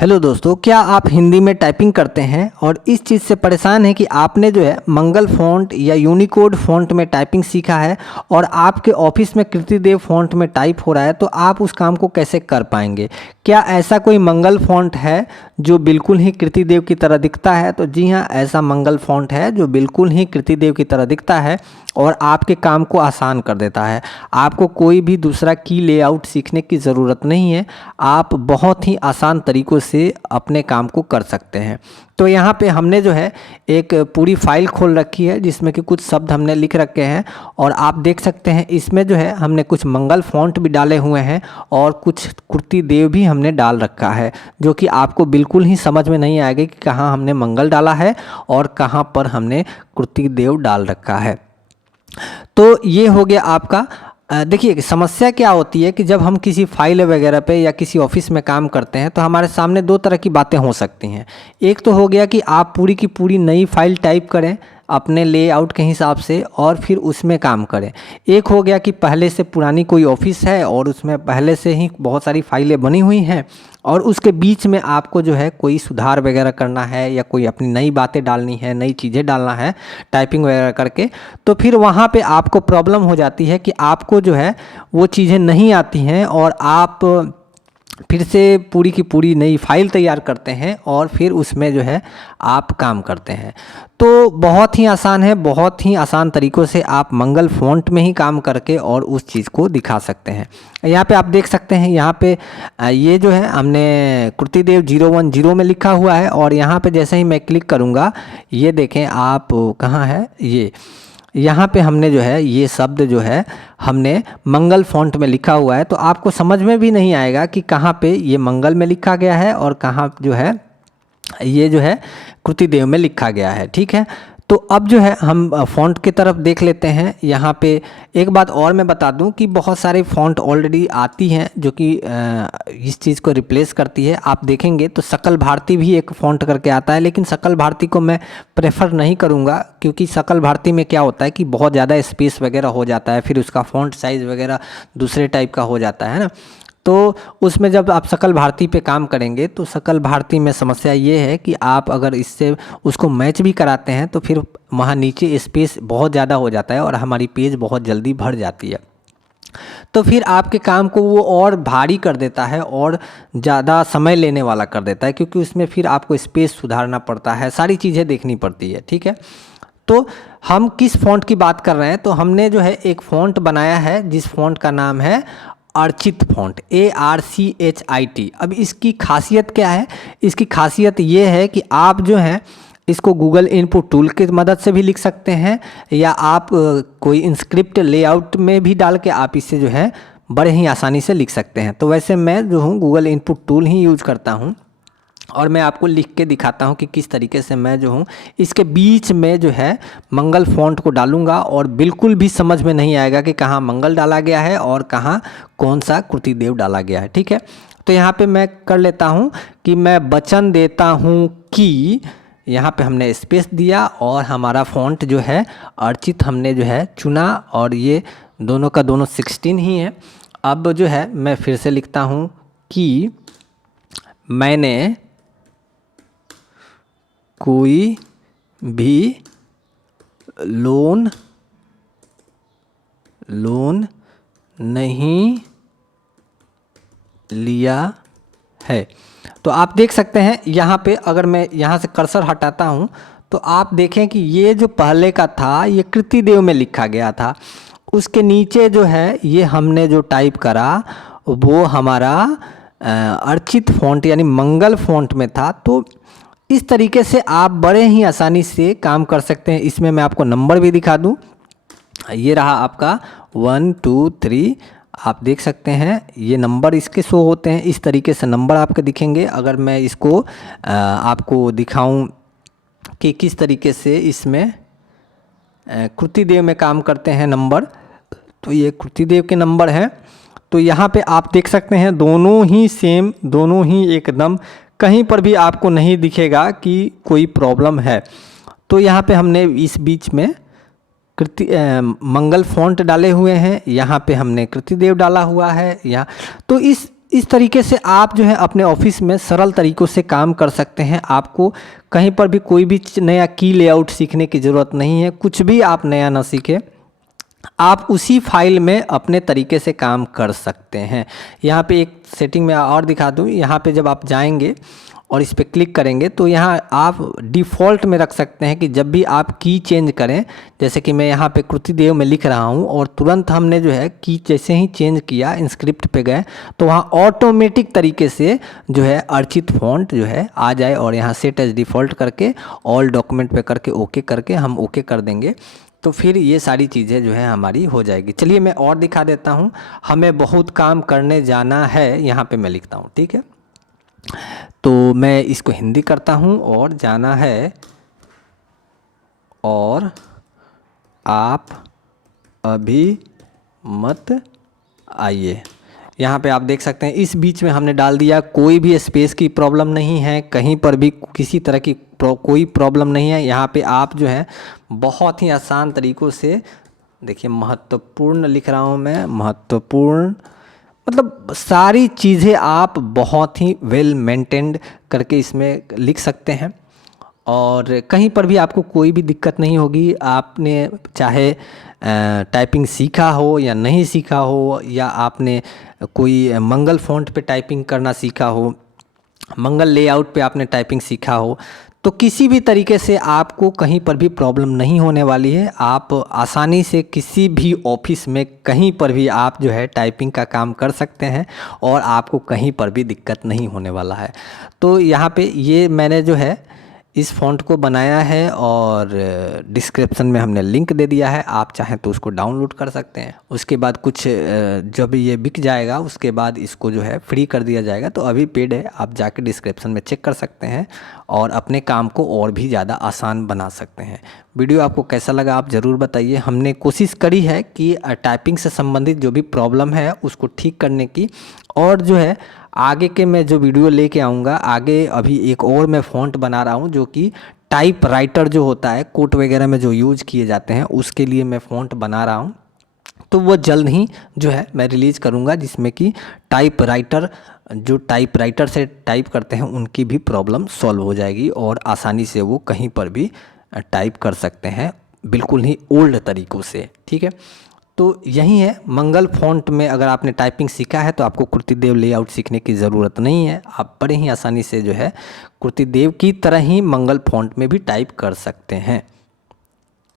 Hello दोस्तों, क्या आप हिंदी में टाइपिंग करते हैं और इस चीज़ से परेशान हैं कि आपने जो है मंगल फ़ॉन्ट या यूनिकोड फ़ॉन्ट में टाइपिंग सीखा है और आपके ऑफिस में कृतिदेव फ़ॉन्ट में टाइप हो रहा है, तो आप उस काम को कैसे कर पाएंगे? क्या ऐसा कोई मंगल फ़ॉन्ट है जो बिल्कुल ही कृतिदेव की तरह दिखता है? तो जी हाँ, ऐसा मंगल फ़ॉन्ट है जो बिल्कुल ही कृतिदेव की तरह दिखता है और आपके काम को आसान कर देता है। आपको कोई भी दूसरा की लेआउट सीखने की ज़रूरत नहीं है। आप बहुत ही आसान तरीक़ों से अपने काम को कर सकते हैं। तो यहाँ पे हमने जो है एक पूरी फाइल खोल रखी है जिसमें कि कुछ शब्द हमने लिख रखे हैं और आप देख सकते हैं इसमें जो है हमने कुछ मंगल फ़ॉन्ट भी डाले हुए हैं और कुछ कृतिदेव भी हमने डाल रखा है, जो कि आपको बिल्कुल ही समझ में नहीं आएगा कि कहाँ हमने मंगल डाला है और कहाँ पर हमने कृतिदेव डाल रखा है। तो ये हो गया आपका। देखिए, समस्या क्या होती है कि जब हम किसी फाइल वगैरह पे या किसी ऑफिस में काम करते हैं तो हमारे सामने दो तरह की बातें हो सकती हैं। एक तो हो गया कि आप पूरी की पूरी नई फाइल टाइप करें अपने लेआउट के हिसाब से और फिर उसमें काम करें। एक हो गया कि पहले से पुरानी कोई ऑफिस है और उसमें पहले से ही बहुत सारी फाइलें बनी हुई हैं और उसके बीच में आपको जो है कोई सुधार वगैरह करना है या कोई अपनी नई बातें डालनी है, नई चीज़ें डालना है टाइपिंग वगैरह करके, तो फिर वहाँ पे आपको प्रॉब्लम हो जाती है कि आपको जो है वो चीज़ें नहीं आती हैं और आप फिर से पूरी की पूरी नई फाइल तैयार करते हैं और फिर उसमें जो है आप काम करते हैं। तो बहुत ही आसान है, बहुत ही आसान तरीक़ों से आप मंगल फ़ॉन्ट में ही काम करके और उस चीज़ को दिखा सकते हैं। यहाँ पे आप देख सकते हैं, यहाँ पे ये जो है हमने कृतिदेव 010 में लिखा हुआ है और यहाँ पे जैसे ही मैं क्लिक करूँगा, ये देखें आप, कहाँ है ये, यहाँ पे हमने जो है ये शब्द जो है हमने मंगल फ़ॉन्ट में लिखा हुआ है। तो आपको समझ में भी नहीं आएगा कि कहाँ पे ये मंगल में लिखा गया है और कहाँ जो है ये जो है कृतिदेव में लिखा गया है। ठीक है, तो अब जो है हम फ़ॉन्ट की तरफ देख लेते हैं। यहाँ पे एक बात और मैं बता दूं कि बहुत सारे फ़ॉन्ट ऑलरेडी आती हैं जो कि इस चीज़ को रिप्लेस करती है। आप देखेंगे तो सकल भारती भी एक फ़ॉन्ट करके आता है, लेकिन सकल भारती को मैं प्रेफर नहीं करूँगा क्योंकि सकल भारती में क्या होता है कि बहुत ज़्यादा स्पेस वगैरह हो जाता है, फिर उसका फ़ॉन्ट साइज़ वगैरह दूसरे टाइप का हो जाता है ना। तो उसमें जब आप सकल भारती पे काम करेंगे तो सकल भारती में समस्या ये है कि आप अगर इससे उसको मैच भी कराते हैं तो फिर वहाँ नीचे स्पेस बहुत ज़्यादा हो जाता है और हमारी पेज बहुत जल्दी भर जाती है। तो फिर आपके काम को वो और भारी कर देता है और ज़्यादा समय लेने वाला कर देता है, क्योंकि उसमें फिर आपको स्पेस सुधारना पड़ता है, सारी चीज़ें देखनी पड़ती है। ठीक है, तो हम किस फ़ॉन्ट की बात कर रहे हैं? तो हमने जो है एक फ़ॉन्ट बनाया है जिस फ़ॉन्ट का नाम है अर्चित फ़ॉन्ट, ARCHIT। अब इसकी खासियत क्या है? इसकी खासियत ये है कि आप जो है इसको गूगल इनपुट टूल की मदद से भी लिख सकते हैं या आप कोई इंस्क्रिप्ट लेआउट में भी डाल के आप इसे जो है बड़े ही आसानी से लिख सकते हैं। तो वैसे मैं जो हूँ गूगल इनपुट टूल ही यूज़ करता हूँ और मैं आपको लिख के दिखाता हूँ कि किस तरीके से मैं जो हूँ इसके बीच में जो है मंगल फ़ॉन्ट को डालूँगा और बिल्कुल भी समझ में नहीं आएगा कि कहाँ मंगल डाला गया है और कहाँ कौन सा कृतिदेव डाला गया है। ठीक है, तो यहाँ पे मैं कर लेता हूँ कि मैं वचन देता हूँ कि, यहाँ पे हमने स्पेस दिया और हमारा फ़ॉन्ट जो है अर्चित हमने जो है चुना और ये दोनों का दोनों 16 ही है। अब जो है मैं फिर से लिखता हूँ कि मैंने कोई भी लोन नहीं लिया है। तो आप देख सकते हैं यहाँ पे, अगर मैं यहाँ से कर्सर हटाता हूँ तो आप देखें कि ये जो पहले का था ये कृतिदेव में लिखा गया था, उसके नीचे जो है ये हमने जो टाइप करा वो हमारा अर्चित फ़ॉन्ट यानी मंगल फ़ॉन्ट में था। तो इस तरीके से आप बड़े ही आसानी से काम कर सकते हैं। इसमें मैं आपको नंबर भी दिखा दूं, ये रहा आपका 1 2 3, आप देख सकते हैं ये नंबर इसके शो होते हैं। इस तरीके से नंबर आपके दिखेंगे। अगर मैं इसको आपको दिखाऊं कि किस तरीके से इसमें कृतिदेव में काम करते हैं नंबर, तो ये कृतिदेव के नंबर हैं। तो यहाँ पे आप देख सकते हैं दोनों ही सेम, दोनों ही एकदम, कहीं पर भी आपको नहीं दिखेगा कि कोई प्रॉब्लम है। तो यहाँ पे हमने इस बीच में मंगल फ़ॉन्ट डाले हुए हैं, यहाँ पे हमने कृतिदेव डाला हुआ है यहाँ। तो इस इस तरीके से आप जो है अपने ऑफिस में सरल तरीक़ों से काम कर सकते हैं। आपको कहीं पर भी कोई भी नया की लेआउट सीखने की ज़रूरत नहीं है, कुछ भी आप नया ना सीखें, आप उसी फाइल में अपने तरीके से काम कर सकते हैं। यहाँ पे एक सेटिंग में और दिखा दूँ, यहाँ पे जब आप जाएंगे और इस पर क्लिक करेंगे तो यहाँ आप डिफ़ॉल्ट में रख सकते हैं कि जब भी आप की चेंज करें, जैसे कि मैं यहाँ पे कृतिदेव में लिख रहा हूँ और तुरंत हमने जो है की जैसे ही चेंज किया इंस्क्रिप्ट पे गए तो वहाँ ऑटोमेटिक तरीके से जो है अर्चित फ़ॉन्ट जो है आ जाए और यहाँ सेट एज डिफ़ॉल्ट करके ऑल डॉक्यूमेंट पे करके ओके करके हम ओके कर देंगे तो फिर ये सारी चीज़ें जो है हमारी हो जाएगी। चलिए मैं और दिखा देता हूँ। हमें बहुत काम करने जाना है, यहाँ पे मैं लिखता हूँ, ठीक है। तो मैं इसको हिंदी करता हूँ और जाना है और आप अभी मत आइए। यहाँ पे आप देख सकते हैं इस बीच में हमने डाल दिया, कोई भी स्पेस की प्रॉब्लम नहीं है, कहीं पर भी किसी तरह की कोई प्रॉब्लम नहीं है। यहाँ पे आप जो है बहुत ही आसान तरीक़ों से देखिए, महत्वपूर्ण लिख रहा हूँ मैं, महत्वपूर्ण मतलब सारी चीज़ें आप बहुत ही वेल मेंटेन्ड करके इसमें लिख सकते हैं और कहीं पर भी आपको कोई भी दिक्कत नहीं होगी। आपने चाहे टाइपिंग सीखा हो या नहीं सीखा हो, या आपने कोई मंगल फ़ॉन्ट पे टाइपिंग करना सीखा हो, मंगल लेआउट पे आपने टाइपिंग सीखा हो, तो किसी भी तरीके से आपको कहीं पर भी प्रॉब्लम नहीं होने वाली है। आप आसानी से किसी भी ऑफिस में कहीं पर भी आप जो है टाइपिंग का काम कर सकते हैं और आपको कहीं पर भी दिक्कत नहीं होने वाला है। तो यहाँ पे ये मैंने जो है इस फ़ॉन्ट को बनाया है और डिस्क्रिप्शन में हमने लिंक दे दिया है, आप चाहें तो उसको डाउनलोड कर सकते हैं। उसके बाद कुछ जब ये बिक जाएगा उसके बाद इसको जो है फ्री कर दिया जाएगा, तो अभी पेड है, आप जाके डिस्क्रिप्शन में चेक कर सकते हैं और अपने काम को और भी ज़्यादा आसान बना सकते हैं। वीडियो आपको कैसा लगा आप ज़रूर बताइए। हमने कोशिश करी है कि टाइपिंग से संबंधित जो भी प्रॉब्लम है उसको ठीक करने की, और जो है आगे के मैं जो वीडियो लेके आऊँगा, आगे अभी एक और मैं फ़ॉन्ट बना रहा हूँ जो कि टाइप राइटर जो होता है कोर्ट वगैरह में जो यूज़ किए जाते हैं उसके लिए मैं फ़ॉन्ट बना रहा हूँ। तो वो जल्द ही जो है मैं रिलीज़ करूँगा, जिसमें कि टाइप राइटर जो टाइप राइटर से टाइप करते हैं उनकी भी प्रॉब्लम सॉल्व हो जाएगी और आसानी से वो कहीं पर भी टाइप कर सकते हैं बिल्कुल ही ओल्ड तरीक़ों से, ठीक है। तो यही है, मंगल फ़ॉन्ट में अगर आपने टाइपिंग सीखा है तो आपको कृतिदेव लेआउट सीखने की ज़रूरत नहीं है। आप बड़े ही आसानी से जो है कृतिदेव की तरह ही मंगल फ़ॉन्ट में भी टाइप कर सकते हैं।